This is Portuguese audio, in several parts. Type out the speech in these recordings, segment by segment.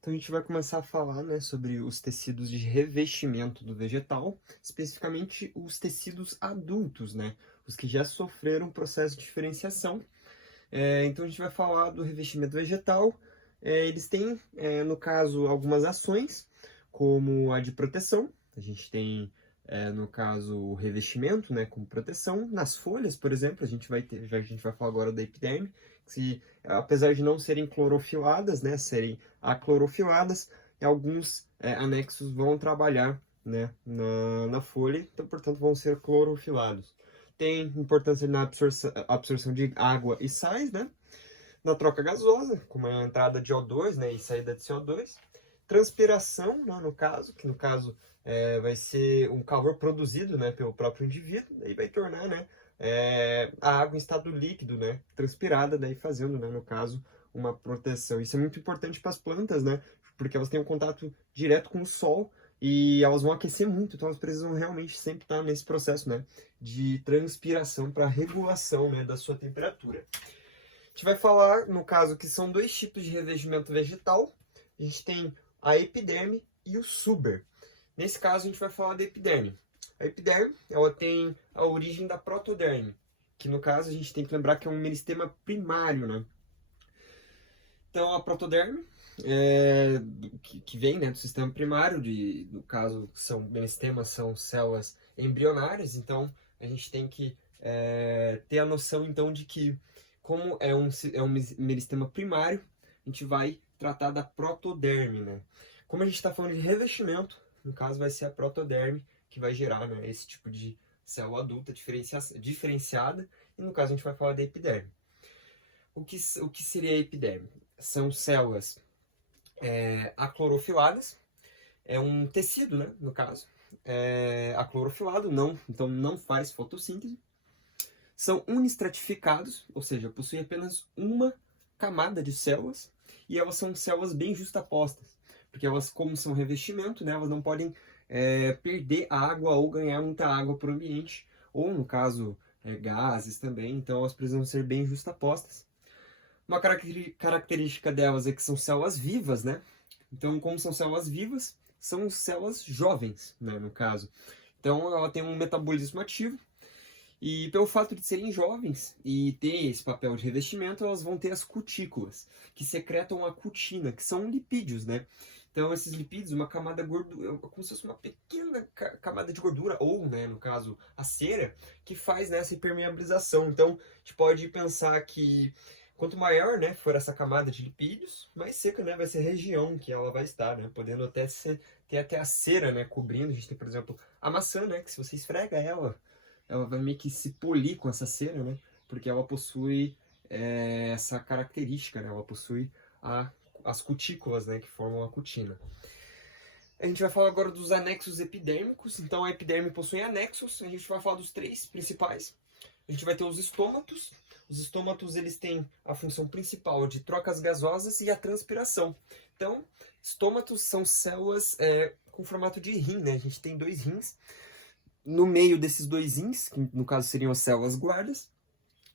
Então a gente vai começar a falar, né, sobre os tecidos de revestimento do vegetal, especificamente os tecidos adultos, né, os que já sofreram um processo de diferenciação. Então a gente vai falar do revestimento vegetal. Eles têm, no caso, algumas ações, como a de proteção. A gente tem, no caso, o revestimento, né, como proteção. Nas folhas, por exemplo, a gente vai ter, já a gente vai falar agora da epiderme, que apesar de não serem clorofiladas, né, serem aclorofiladas, alguns anexos vão trabalhar, né, na folha, então, portanto, vão ser clorofilados. Tem importância na absorção de água e sais, né? Na troca gasosa, como é a entrada de O2, né, e saída de CO2. Transpiração, né, no caso, que no caso vai ser um calor produzido, né, pelo próprio indivíduo, daí vai tornar, né, a água em estado líquido, né, transpirada, daí fazendo, né, no caso, uma proteção. Isso é muito importante para as plantas, né, porque elas têm um contato direto com o sol e elas vão aquecer muito, então elas precisam realmente sempre estar nesse processo, né, de transpiração para regulação, né, da sua temperatura. A gente vai falar, no caso, que são dois tipos de revestimento vegetal. A gente tem a epiderme e o suber. Nesse caso, a gente vai falar da epiderme. A epiderme, ela tem a origem da protoderme, que no caso a gente tem que lembrar que é um meristema primário, né? Então, a protoderme, que vem, né, do sistema primário, no caso, são meristemas, são células embrionárias, então a gente tem que ter a noção, então, de que, como é um meristema primário, a gente vai tratar da protoderme, né? Como a gente está falando de revestimento, no caso vai ser a protoderme que vai gerar, né, esse tipo de célula adulta diferenciada, e no caso a gente vai falar da epiderme. O que seria a epiderme? São células aclorofiladas, é um tecido, né, no caso, aclorofilado, então não faz fotossíntese. São unistratificados, ou seja, possuem apenas uma camada de células, e elas são células bem justapostas, porque elas, como são revestimento, né, elas não podem perder água ou ganhar muita água para o ambiente, ou no caso, gases também, então elas precisam ser bem justapostas. Uma característica delas é que são células vivas, né? Então, como são células vivas, são células jovens, né, no caso. Então, ela tem um metabolismo ativo, e pelo fato de serem jovens e ter esse papel de revestimento, elas vão ter as cutículas, que secretam a cutina, que são lipídios, né? Então, esses lipídios, uma camada gordura, como se fosse uma pequena camada de gordura, ou, né, no caso, a cera, que faz, né, essa impermeabilização. Então, a gente pode pensar que quanto maior, né, for essa camada de lipídios, mais seca, né, vai ser a região que ela vai estar, né, podendo até ter até a cera, né, cobrindo. A gente tem, por exemplo, a maçã, né, que se você esfrega ela vai meio que se polir com essa cera, né, porque ela possui essa característica, né, ela possui as cutículas, né, que formam a cutina. A gente vai falar agora dos anexos epidérmicos. Então, a epiderme possui anexos. A gente vai falar dos três principais. A gente vai ter os estômatos. Os estômatos, eles têm a função principal de trocas gasosas e a transpiração. Então, estômatos são células com formato de rim, né? A gente tem dois rins. No meio desses dois rins, que no caso seriam as células guardas,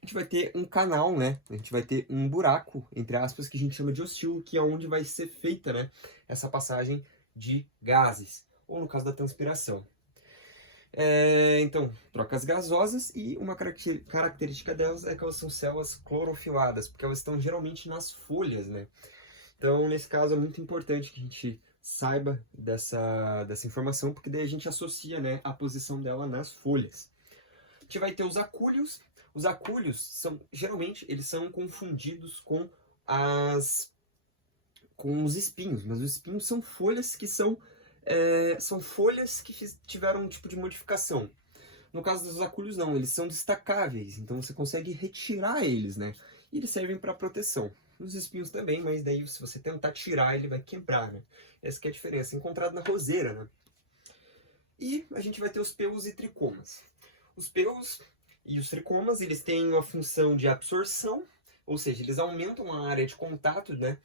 a gente vai ter um canal, né? A gente vai ter um buraco, entre aspas, que a gente chama de ostíolo, que é onde vai ser feita, né, essa passagem de gases, ou no caso da transpiração. Então, trocas gasosas, e uma característica delas é que elas são células clorofiladas, porque elas estão geralmente nas folhas, né? Então, nesse caso, é muito importante que a gente saiba dessa informação, porque daí a gente associa, né, a posição dela nas folhas. A gente vai ter os acúlios. Os acúlios geralmente, eles são confundidos com os espinhos, mas os espinhos são folhas que são folhas que tiveram um tipo de modificação. No caso dos acúlios, não, eles são destacáveis, então você consegue retirar eles, né? E eles servem para proteção. Os espinhos também, mas daí se você tentar tirar, ele vai quebrar, né? Essa que é a diferença, encontrado na roseira, né? E a gente vai ter os pelos e tricomas. Os pelos e os tricomas, eles têm uma função de absorção, ou seja, eles aumentam a área de contato, né?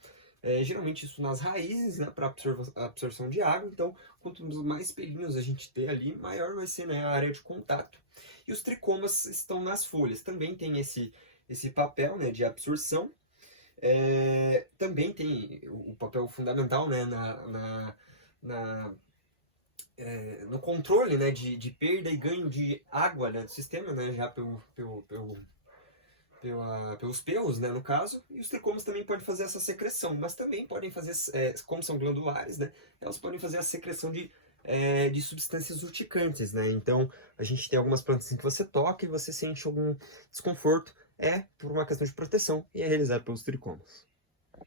Geralmente isso nas raízes, né, para absorção de água. Então, quanto mais pelinhos a gente ter ali, maior vai ser, né, a área de contato. E os tricomas estão nas folhas, também tem esse papel, né, de absorção. Também tem o papel fundamental, né, na, no controle, né, de perda e ganho de água, né, do sistema, né, já pelos pelos, né, no caso, e os tricômios também podem fazer essa secreção, mas também podem fazer, como são glandulares, né, elas podem fazer a secreção de substâncias urticantes, né, então a gente tem algumas plantas em que você toca e você sente algum desconforto, por uma questão de proteção, e é realizado pelos tricômios.